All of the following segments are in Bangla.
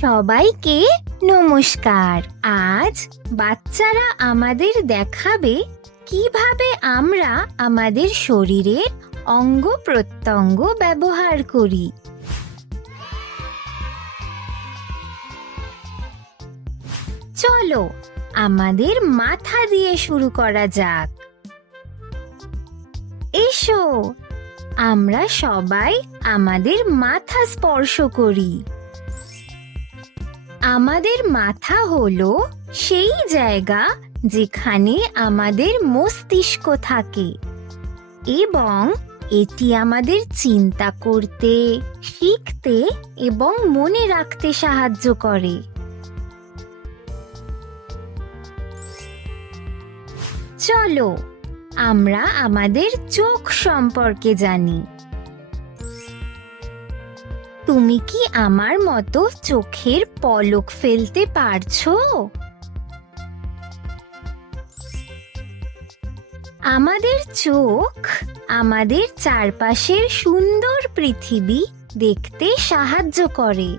সবাইকে নমস্কার। আজ বাচ্চারা আমাদের দেখাবে কিভাবে আমরা আমাদের শরীরের অঙ্গ প্রত্যঙ্গ ব্যবহার করি। চলো আমাদের মাথা দিয়ে শুরু করা যাক। এসো আমরা সবাই আমাদের মাথা স্পর্শ করি। আমাদের মাথা হলো সেই জায়গা যেখানে আমাদের মস্তিষ্ক থাকে এবং এটি আমাদের চিন্তা করতে, শিখতে এবং মনে রাখতে সাহায্য করে। চলো আমরা আমাদের চোখ সম্পর্কে জানি। তুমি কি আমার মতো চোখের পলক ফেলতে পারছো? আমাদের চোখ আমাদের চারপাশের সুন্দর পৃথিবী দেখতে সাহায্য করে।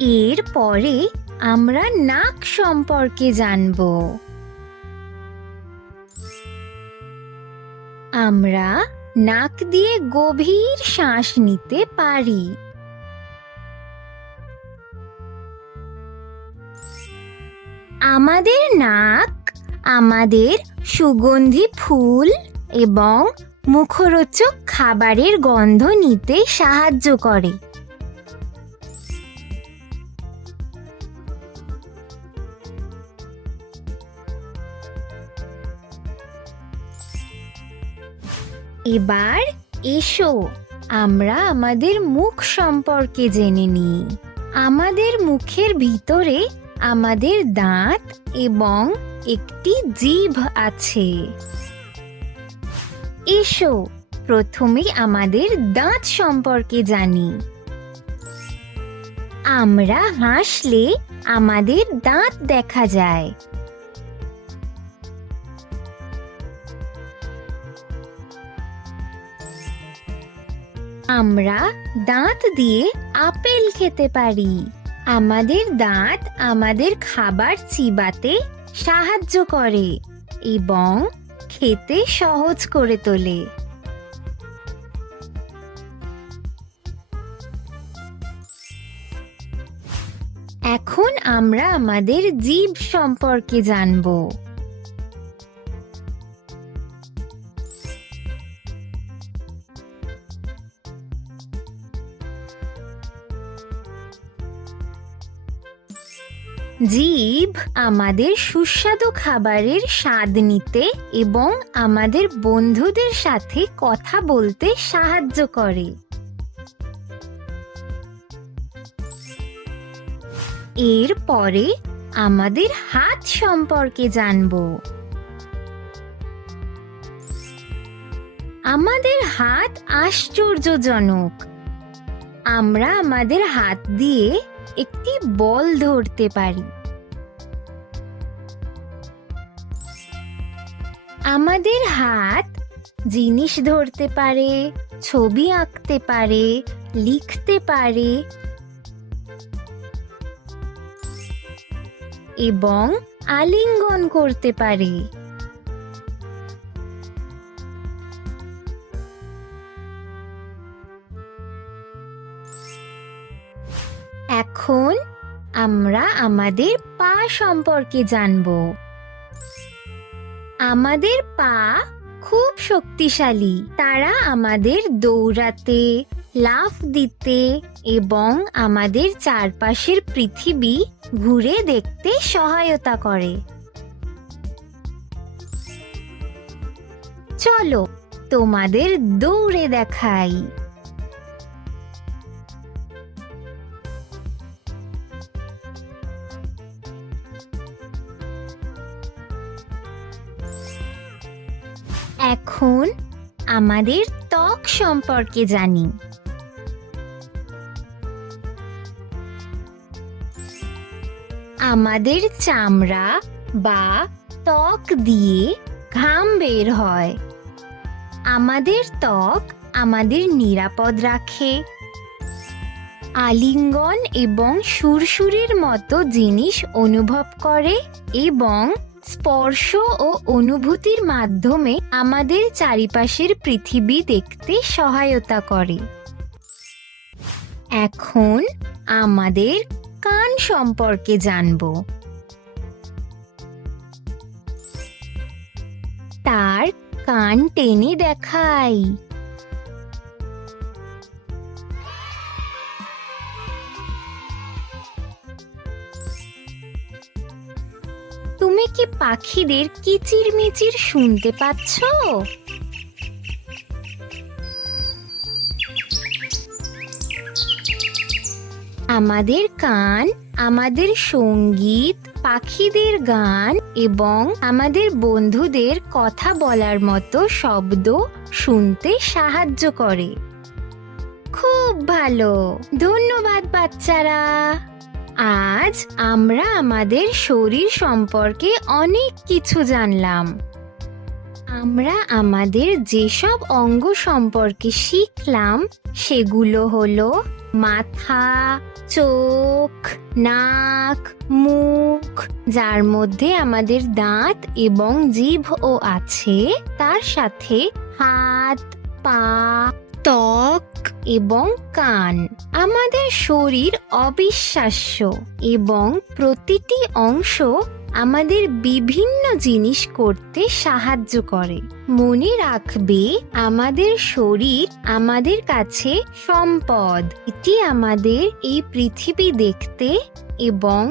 এরপরে আমরা নাক সম্পর্কে জানব। আমরা নাক দিয়ে গভীর শ্বাস নিতে পারি। আমাদের নাক আমাদের সুগন্ধি ফুল এবং মুখরোচক খাবারের গন্ধ নিতে সাহায্য করে। এবার এসো আমরা আমাদের মুখ সম্পর্কে জেনে নিই। আমাদের মুখের ভিতরে আমাদের দাঁত এবং একটি জিভ আছে। এসো প্রথমে আমাদের দাঁত সম্পর্কে জানি। আমরা হাসলে আমাদের দাঁত দেখা যায়। আমরা দাঁত দিয়ে আপেল খেতে পারি। আমাদের দাঁত আমাদের খাবার চিবাতে সাহায্য করে এবং খেতে সহজ করে তোলে। এখন আমরা আমাদের জিভ সম্পর্কে জানব। জিভ আমাদের সুস্বাদু খাবারের স্বাদ নিতে এবং আমাদের বন্ধুদের সাথে কথা বলতে সাহায্য করে। এরপরে আমাদের হাত সম্পর্কে জানব। আমাদের হাত আশ্চর্যজনক। আমরা আমাদের হাত দিয়ে একটি বল ধরতে পারি। আমাদের হাত জিনিস ধরতে পারে, ছবি আঁকতে পারে, লিখতে পারে এবং আলিঙ্গন করতে পারে। এখন আমরা আমাদের পা সম্পর্কে জানব। আমাদের পা খুব শক্তিশালী। তারা আমাদের দৌড়াতে, লাফ দিতে এবং আমাদের চারপাশের পৃথিবী ঘুরে দেখতে সহায়তা করে। চলো তোমাদের দৌড়ে দেখাই। এখন আমাদের ত্বক সম্পর্কে জানি। আমাদের চামড়া বা ত্বক দিয়ে ঘাম বের হয়। আমাদের ত্বক আমাদের নিরাপদ রাখে আলিঙ্গন এবং সুরসুরির মতো জিনিস অনুভব করে এবং স্পর্শ ও অনুভূতির মাধ্যমে আমাদের চারিপাশের পৃথিবী দেখতে সহায়তা করে। এখন আমাদের কান সম্পর্কে জানব। তার কান টেনে দেখাই। তুমি কি পাখিদের কিচিরমিচির শুনতে পাচ্ছ? আমাদের কান আমাদের সঙ্গীত, পাখিদের গান এবং আমাদের বন্ধুদের কথা বলার মতো শব্দ শুনতে সাহায্য করে। খুব ভালো, ধন্যবাদ বাচ্চারা। আজ আমরা আমাদের শরীর সম্পর্কে অনেক কিছু জানলাম। আমরা আমাদের যেসব অঙ্গ সম্পর্কে শিখলাম সেগুলো হলো মাথা, চোখ, নাক, মুখ, যার মধ্যে আমাদের দাঁত এবং জিহ্বা আছে, তার সাথে হাত, পা, ত্বক এবং কান। আমাদের শরীর অবিশ্বাস্য এবং প্রতিটি অংশ আমাদের বিভিন্ন জিনিস করতে সাহায্য করে। মনে রাখবে, আমাদের শরীর আমাদের কাছে সম্পদ। এটি আমাদের এই পৃথিবী দেখতে এবং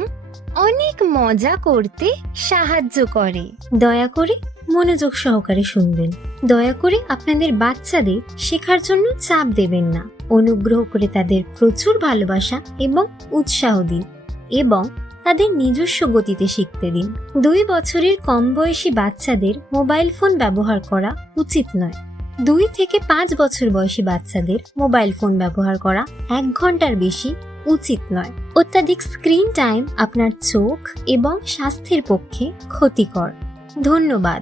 অনেক মজা করতে সাহায্য করে। দয়া করে মনোযোগ সহকারে শুনবেন। দয়া করে আপনাদের বাচ্চাদের শেখার জন্য চাপ দেবেন না। অনুগ্রহ করে তাদের প্রচুর ভালোবাসা এবং উৎসাহ দিন এবং তাদের নিজস্ব গতিতে শিখতে দিন। 2 বছরের কম বয়সী বাচ্চাদের মোবাইল ফোন ব্যবহার করা উচিত নয়। 2 থেকে 5 বছর বয়সী বাচ্চাদের মোবাইল ফোন ব্যবহার করা 1 ঘন্টার বেশি উচিত নয়। অত্যাধিক স্ক্রিন টাইম আপনার চোখ এবং স্বাস্থ্যের পক্ষে ক্ষতিকর। ধন্যবাদ।